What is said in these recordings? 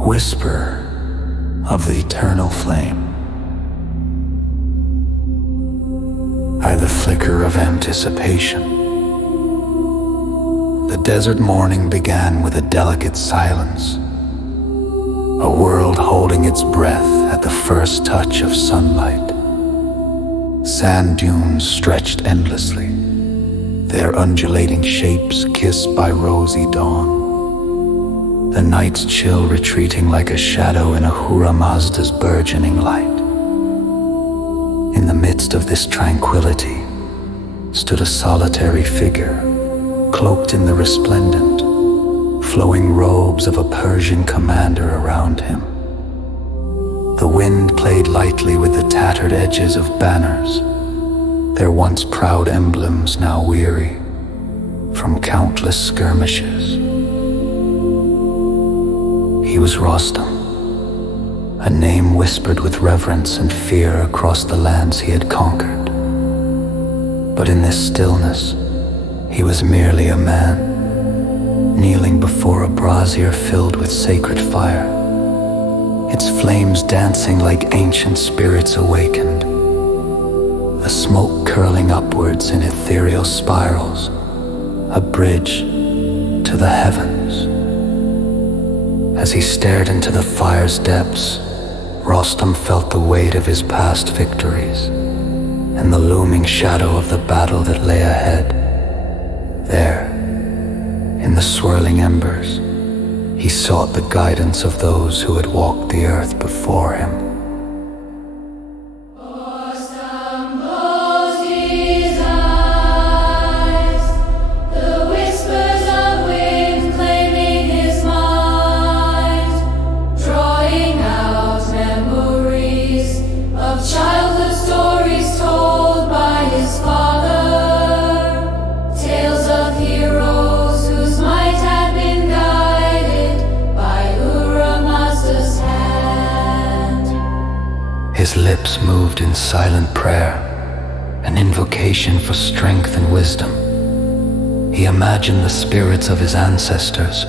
whisper of the eternal flame. I the flicker of anticipation. The desert morning began with a delicate silence, a world holding its breath at the first touch of sunlight. Sand dunes stretched endlessly, their undulating shapes kissed by rosy dawn. The night's chill retreating like a shadow in Ahura Mazda's burgeoning light. In the midst of this tranquility stood a solitary figure, cloaked in the resplendent, flowing robes of a Persian commander around him. The wind played lightly with the tattered edges of banners, their once proud emblems now weary from countless skirmishes. He was Rostam, a name whispered with reverence and fear across the lands he had conquered. But in this stillness, he was merely a man, kneeling before a brazier filled with sacred fire, its flames dancing like ancient spirits awakened, the smoke curling upwards in ethereal spirals, a bridge to the heavens. As he stared into the fire's depths, Rostam felt the weight of his past victories and the looming shadow of the battle that lay ahead. There, in the swirling embers, he sought the guidance of those who had walked the earth before him. His lips moved in silent prayer, an invocation for strength and wisdom. He imagined the spirits of his ancestors,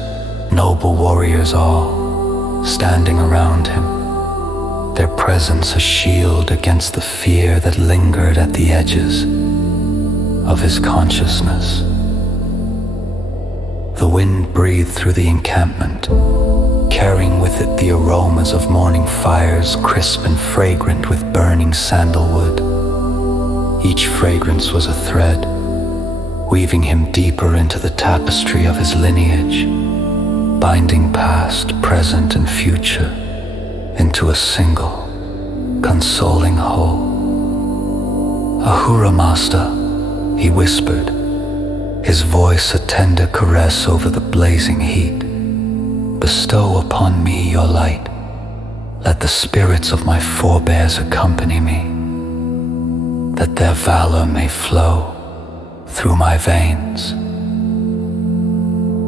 noble warriors all, standing around him, their presence a shield against the fear that lingered at the edges of his consciousness. The wind breathed through the encampment, carrying with it the aromas of morning fires, crisp and fragrant with burning sandalwood. Each fragrance was a thread, weaving him deeper into the tapestry of his lineage, binding past, present, and future into a single, consoling whole. Ahura Mazda, he whispered, his voice a tender caress over the blazing heat. Bestow upon me your light. Let the spirits of my forebears accompany me, that their valor may flow through my veins.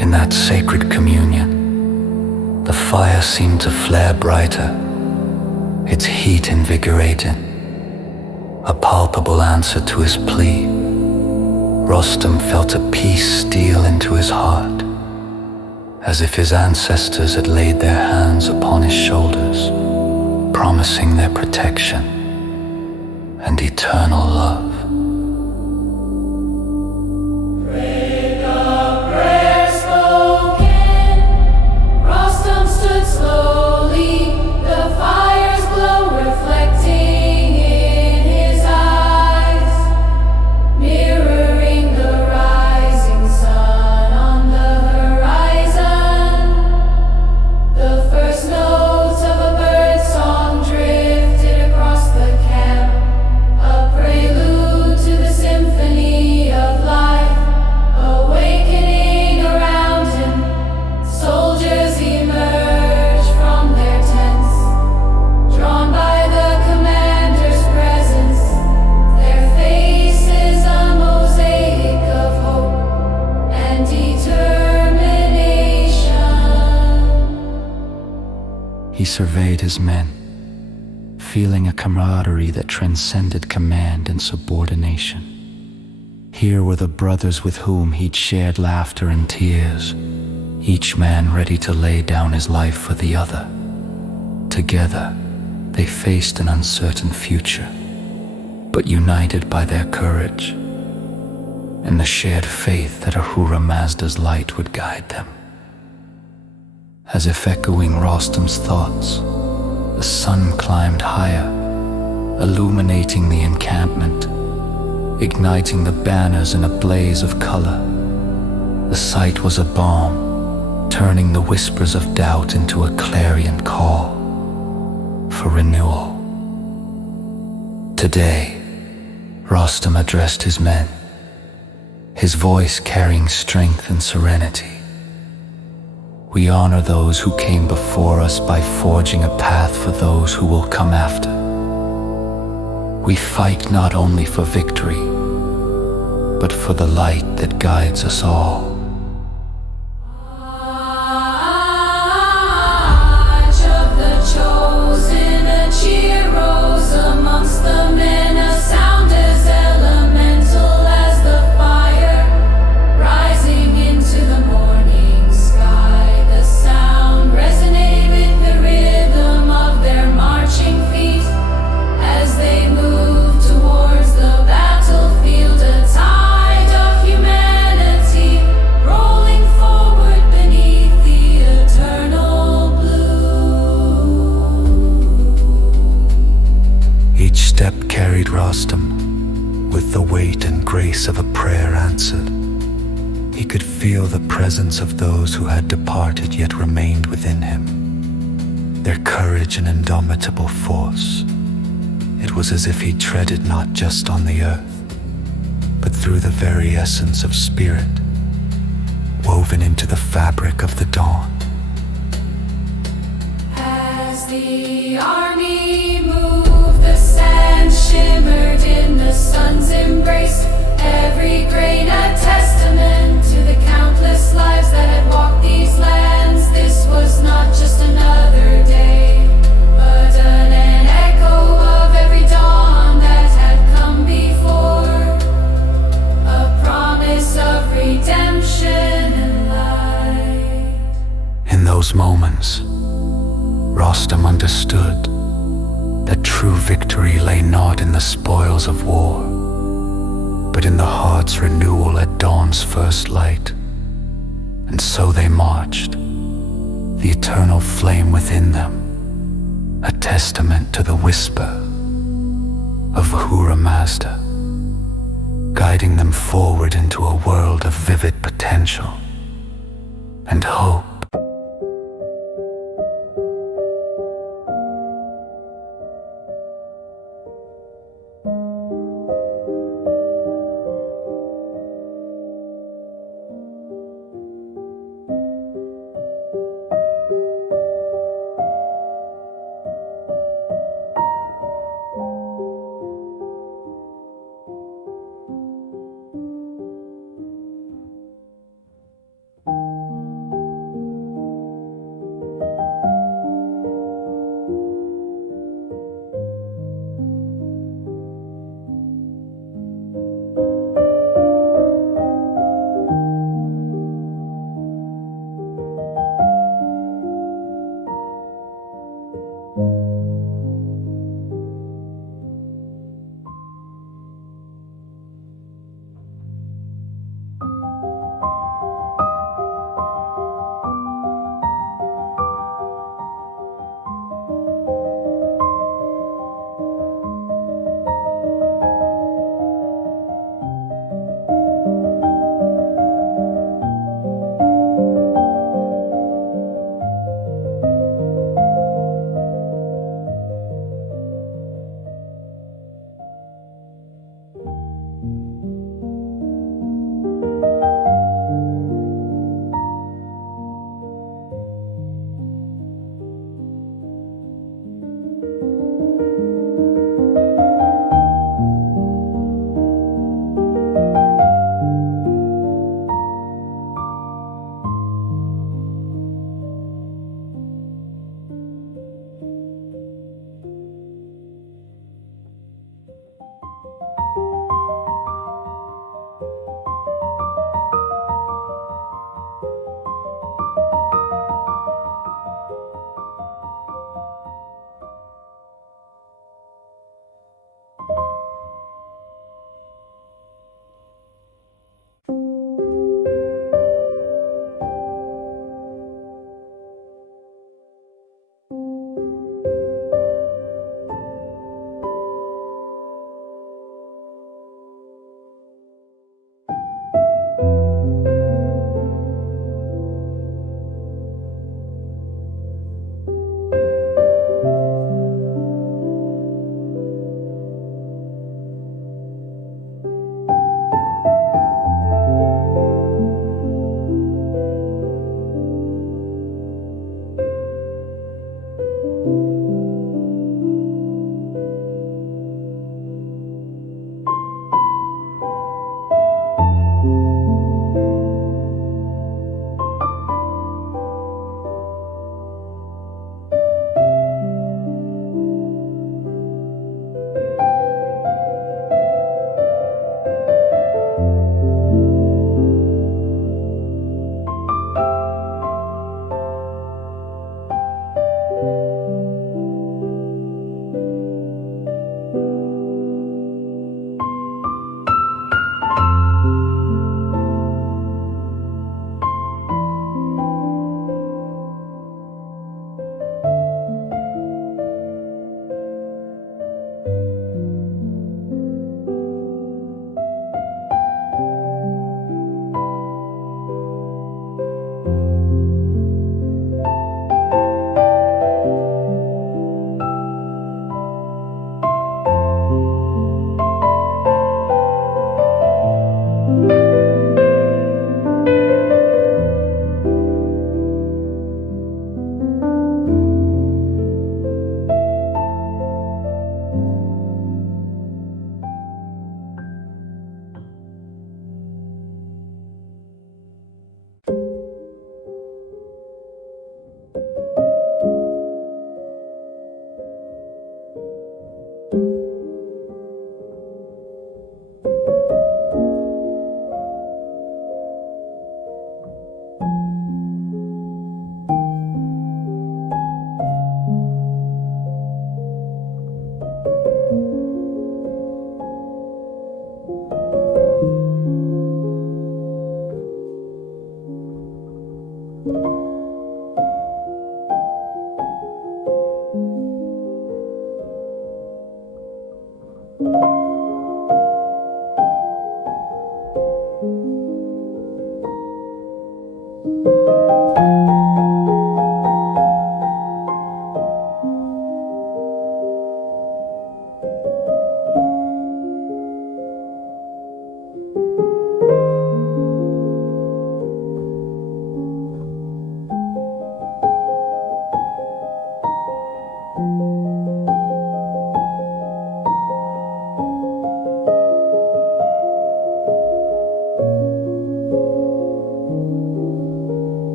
In that sacred communion, the fire seemed to flare brighter, its heat invigorating, a palpable answer to his plea. Rostam felt a peace steal into his heart, as if his ancestors had laid their hands upon his shoulders, promising their protection and eternal love. He surveyed his men, feeling a camaraderie that transcended command and subordination. Here were the brothers with whom he'd shared laughter and tears, each man ready to lay down his life for the other. Together, they faced an uncertain future, but united by their courage and the shared faith that Ahura Mazda's light would guide them. As if echoing Rostam's thoughts, the sun climbed higher, illuminating the encampment, igniting the banners in a blaze of color. The sight was a balm, turning the whispers of doubt into a clarion call for renewal. Today, Rostam addressed his men, his voice carrying strength and serenity. We honor those who came before us by forging a path for those who will come after. We fight not only for victory, but for the light that guides us all. Rostam, with the weight and grace of a prayer answered. He could feel the presence of those who had departed yet remained within him, their courage and indomitable force. It was as if he treaded not just on the earth, but through the very essence of spirit, woven into the fabric of the dawn. As the army moved, the sand shimmered in the sun's embrace. Every grain a testament to the countless lives that had walked these lands. This was not just another day, but an echo of every dawn that had come before. A promise of redemption and light. In those moments, Rostam understood that true victory lay not in the spoils of war, but in the heart's renewal at dawn's first light. And so they marched, the eternal flame within them, a testament to the whisper of Ahura Mazda, guiding them forward into a world of vivid potential and hope.